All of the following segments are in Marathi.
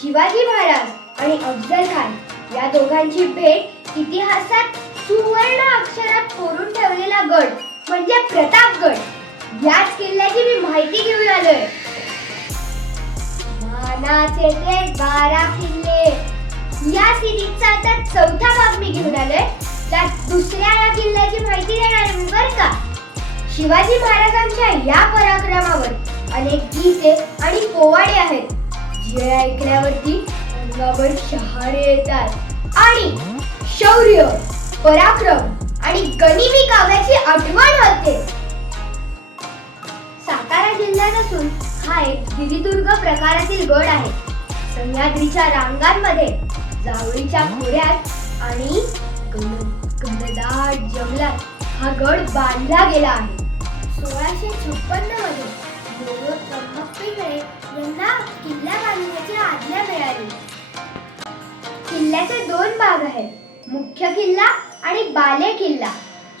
शिवाजी महाराज आणि अफजल खान या दोघांची भेट इतिहासात सुवर्ण अक्षरात कोरून ठेवलेला गड म्हणजे प्रतापगड. याच किल्ल्याची मी माहिती घेऊन आलोय. मानाचे ते बारा किल्ले. या सिरीजचा आता चौथा भाग मी घेऊन आलोय. त्यात दुसऱ्या या किल्ल्याची माहिती देणार मी बर का? शिवाजी महाराजांच्या या पराक्रमावर अनेक गीते आणि पोवाडे आहेत. जे ऐकल्यावरती अंगावर शहारे येतात. आणि शौर्य पराक्रम आणि गनिमी काव्याची आठवण होते. सातारा जिल्ह्यात असून हा एक गिरिदुर्ग प्रकारातील गड आहे. सह्याद्रीच्या रांगांमध्ये जावळीच्या खोऱ्यात आणि घनदाट जंगलात हा गड बांधला गेला आहे. सोळाशे छप्पन्नमध्ये किल्ल्याचे दोन भाग आहेत. मुख्य किल्ला आणि बाले किल्ला.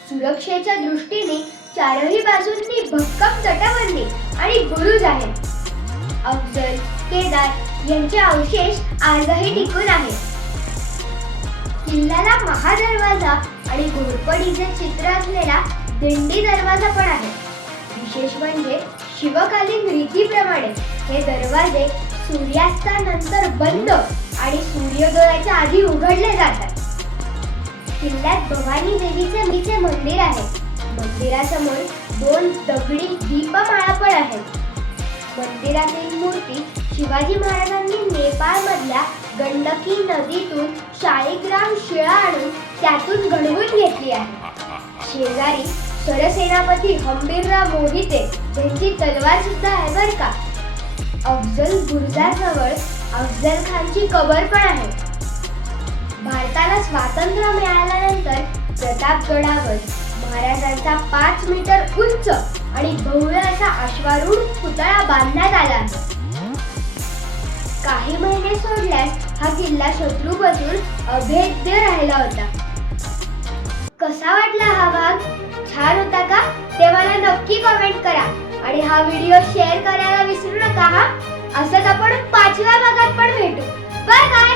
सुरक्षेच्या दृष्टीने चारही बाजूंनी भक्कम तटबंदी आणि बुरुज आहेत. अफजल केदार यांचे अवशेष आजही टिकून आहेत. किल्ल्याला महादरवाजा आणि घोरपडीचे चित्र असलेला दिंडी दरवाजा पण आहे. विशेष म्हणजे शिवकालीन रीतीप्रमाणे हे दरवाजे सूर्यास्तानंतर बंद आणि सूर्योदयाच्या आधी उघडले जातात. किल्ल्यात भवानी देवीचे मीचे मंदिर आहे. मंदिरासमोर दोन दगडी दीपमाळा पण आहेत मंदिरातील मूर्ती शिवाजी महाराजांनी नेपाळ मधल्या गंडकी नदीतून शाळीग्राम शिळा आणून त्यातून घडवून घेतली आहे. शेजारी सरसेनापती हंबीरराव मोहिते यांची तलवार सुद्धा आहे बर का? अफजल बुर्जाजवळ अफजल खानची कबर पण आहे. भारताला स्वातंत्र्य मिळाल्यानंतर प्रतापगडावर महाराजांचा पाच मीटर उंच आणि भव्य असा अश्वारूढ पुतळा बांधण्यात आला. आहे काही महिने सोडल्यास हा किल्ला शत्रूपासून अभेद्य राहिला होता. कसा वाटला हा भाग? छान होता का? ते मला नक्की कमेंट करा आणि हा व्हिडिओ शेअर करायला विसरू नका हा? Bye guys!